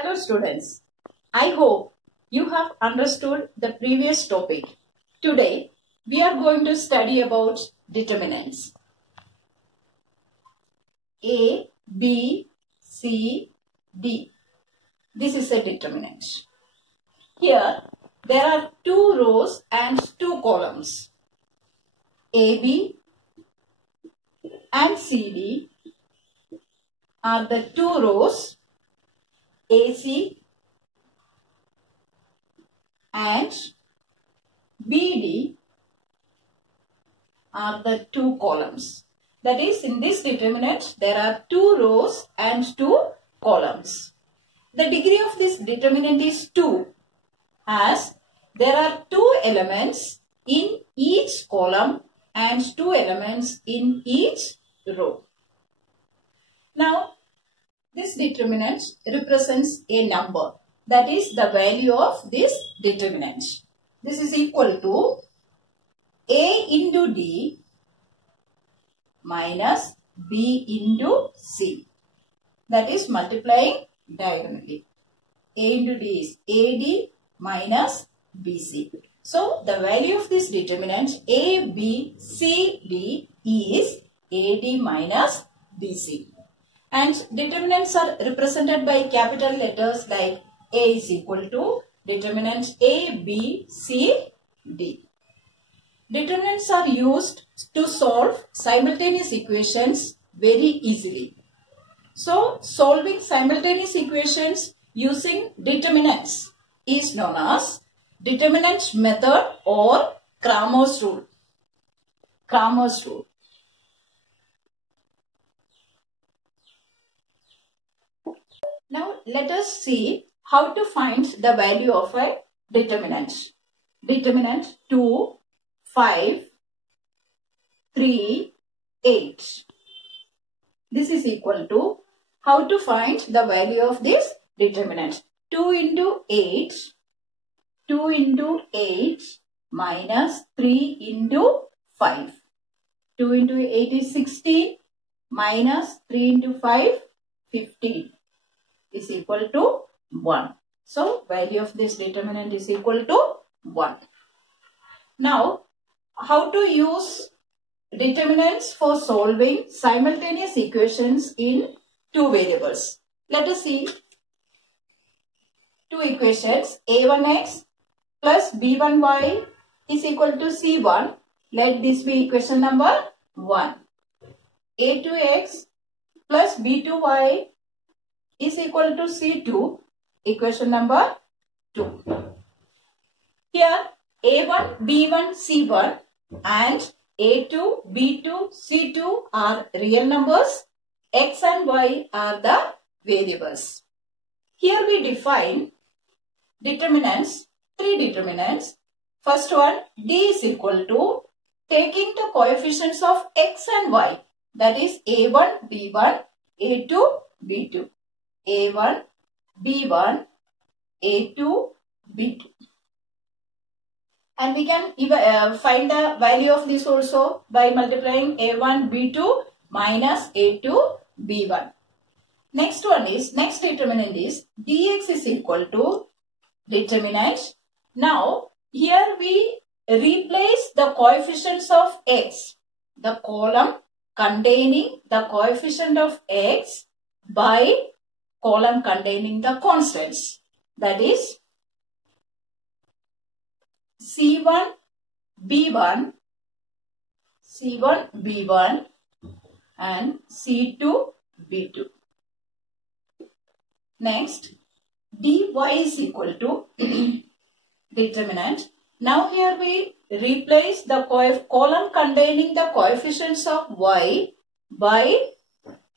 Hello students, I hope you have understood the previous topic. Today we are going to study about determinants. A, B, C, D. This is a determinant. Here there are two rows and two columns. AB and CD are the two rows. AC and BD are the two columns. That is, in this determinant, there are two rows and two columns. The degree of this determinant is 2, as there are two elements in each column and two elements in each row. Now, this determinant represents a number. That is the value of this determinant. This is equal to A into D minus B into C. That is multiplying diagonally. A into D is AD minus BC. So the value of this determinant A, B, C, D is AD minus BC. And determinants are represented by capital letters like A is equal to determinant A, B, C, D. Determinants are used to solve simultaneous equations very easily. So, solving simultaneous equations using determinants is known as determinant method or Cramer's rule. Cramer's rule. Now, let us see how to find the value of a determinant. Determinant 2, 5, 3, 8. This is equal to how to find the value of this determinant. 2 into 8, 2 into 8 minus 3 into 5. 2 into 8 is 16 minus 3 into 5, 15. Is equal to 1. So, value of this determinant is equal to 1. Now, how to use determinants for solving simultaneous equations in two variables? Let us see two equations. A1x plus B1y is equal to C1. Let this be equation number 1. A2x plus B2y is equal to C2, equation number 2. Here A1, B1, C1 and A2, B2, C2 are real numbers. X and Y are the variables. Here we define determinants, three determinants. First one, D is equal to taking the coefficients of X and Y. That is A1, B1, A2, B2. A1, B1, A2, B2. And we can find the value of this also by multiplying A1, B2 minus A2, B1. Next determinant is dx is equal to determinant. Now, here we replace the coefficients of x, the column containing the coefficient of x by column containing the constants. That is C1, B1 and C2, B2. Next, dy is equal to determinant. Now here we replace the column containing the coefficients of y by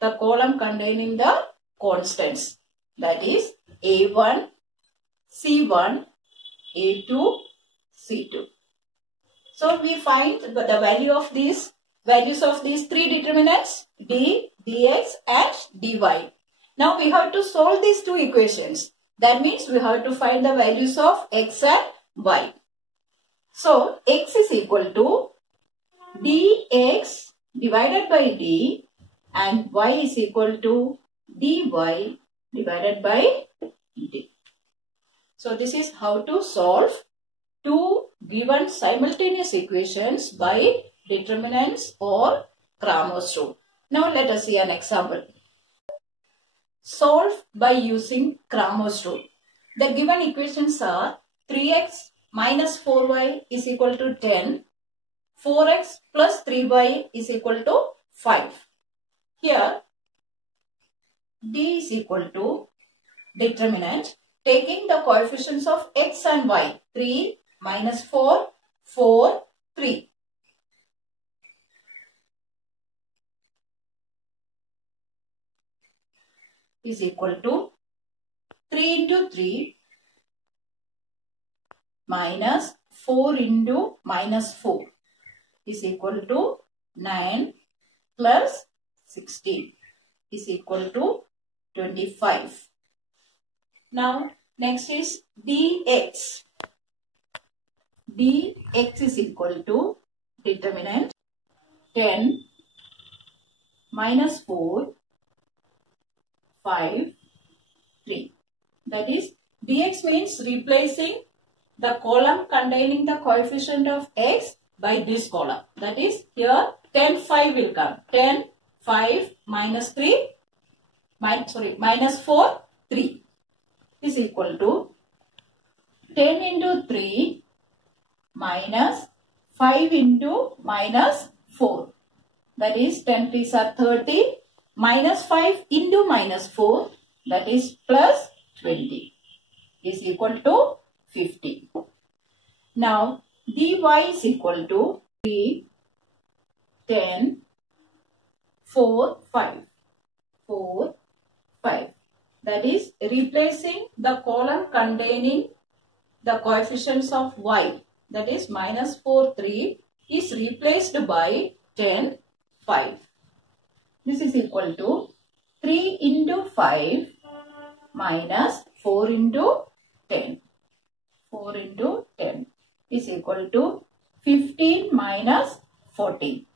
the column containing the constants. That is A1, C1, A2, C2. So we find the value of these values of these three determinants, d, dx and dy. Now we have to solve these two equations. That means we have to find the values of x and y. So x is equal to dx divided by d and y is equal to dy divided by So this is how to solve two given simultaneous equations by determinants or Cramer's rule. Now let us see an example. Solve by using Cramer's rule. The given equations are 3x minus 4y is equal to 10, 4x plus 3y is equal to 5. Here D is equal to determinant taking the coefficients of x and y, 3 minus 4, 4, 3. Is equal to 3 into 3 minus 4 into minus 4 is equal to 9 plus 16 is equal to 25. Now next is dx. Dx is equal to determinant 10 minus 4, 5, 3. That is, dx means replacing the column containing the coefficient of x by this column. That is, here 10, 5 will come. 10, 5 minus 3, minus 4, 3 is equal to 10 into 3 minus 5 into minus 4. That is, 10 3s are 30. Minus 5 into minus 4, that is plus 20, is equal to 50. Now, dy is equal to 3, 10, 4, 5. 4, 5. That is, replacing the column containing the coefficients of y, that is minus 4, 3, is replaced by 10, 5. This is equal to 3 into 5 minus 4 into 10. 4 into 10 is equal to 15 minus 14.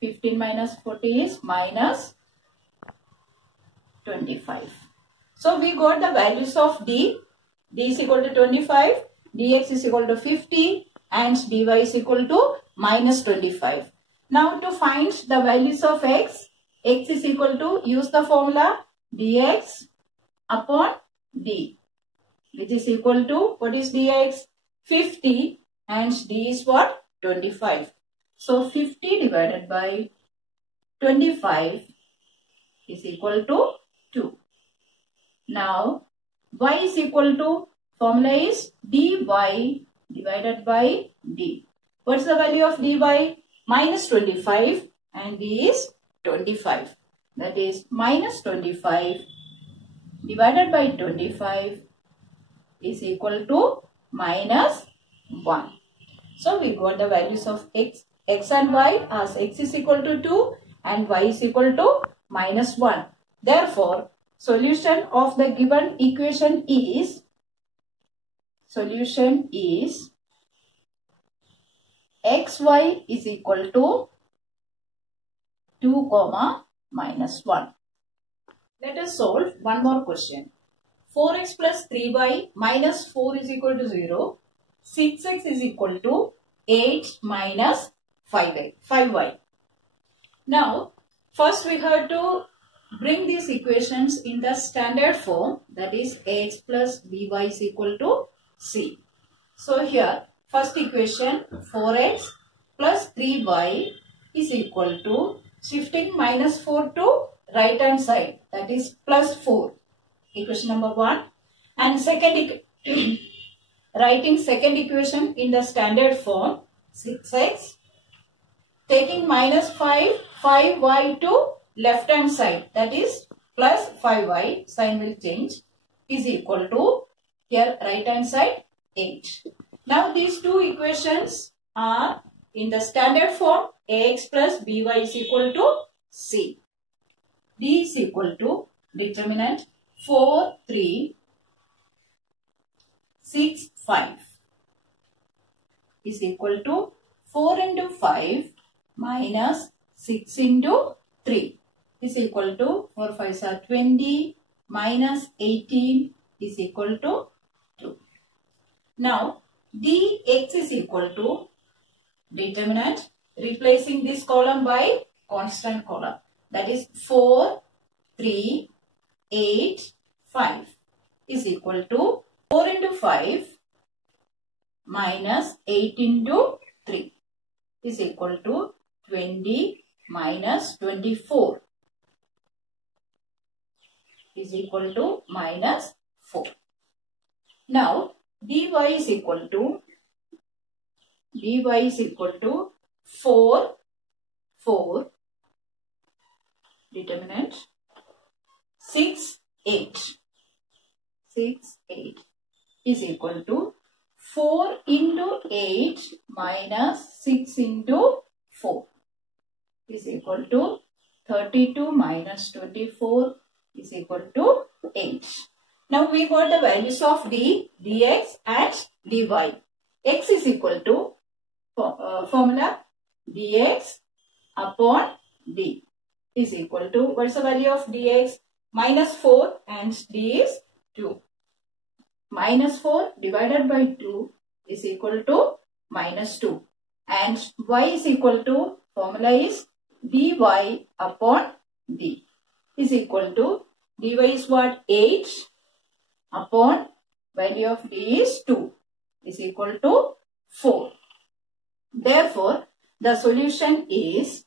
15 minus 40 is minus 25. So we got the values of d. D is equal to 25, dx is equal to 50 and dy is equal to minus 25. Now to find the values of x is equal to, use the formula dx upon d, which is equal to, what is dx? 50 and d is what? 25. So 50 divided by 25 is equal to 2. Now y is equal to, formula is dy divided by d. What's the value of dy? Minus 25 and d is 25. That is minus 25 divided by 25 is equal to minus 1. So we got the values of x and y as x is equal to 2 and y is equal to minus 1. Therefore, solution of the given equation is xy is equal to 2, minus 1. Let us solve one more question. 4x plus 3y minus 4 is equal to 0. 6x is equal to 8 minus 5y. Now, first we have to bring these equations in the standard form, that is ax plus by is equal to c. So here, first equation 4x plus 3y is equal to, shifting minus 4 to right hand side, that is plus 4. Equation number 1. And second, writing second equation in the standard form, 6x, taking minus 5y to left hand side, that is plus 5y, sign will change, is equal to, here right hand side, 8. Now these two equations are in the standard form, ax plus by is equal to c. D is equal to determinant 4, 3, 6, 5 is equal to 4 into 5 minus 6 into 3 is equal to 4 5s are 20 minus 18 is equal to 2. Now dx is equal to determinant, replacing this column by constant column, that is 4, 3, 8, 5 is equal to 4 into 5 minus 8 into 3 is equal to 20 minus 24 is equal to minus 4. Now dy is equal to 4, 4, determinant 6, 8 is equal to 4 into 8 minus 6 into 4 is equal to 32 minus 24 is equal to 8. Now we got the values of dx and dy. X is equal to formula dx upon d is equal to, what's the value of dx? Minus 4 and d is 2. Minus 4 divided by 2 is equal to minus 2. And y is equal to, formula is dy upon d is equal to, dy is what? 8 upon value of d is 2 is equal to 4. Therefore, the solution is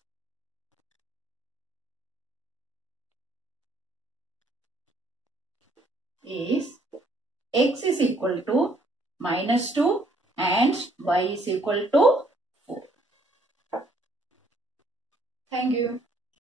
x is equal to minus 2 and y is equal to 4. Thank you.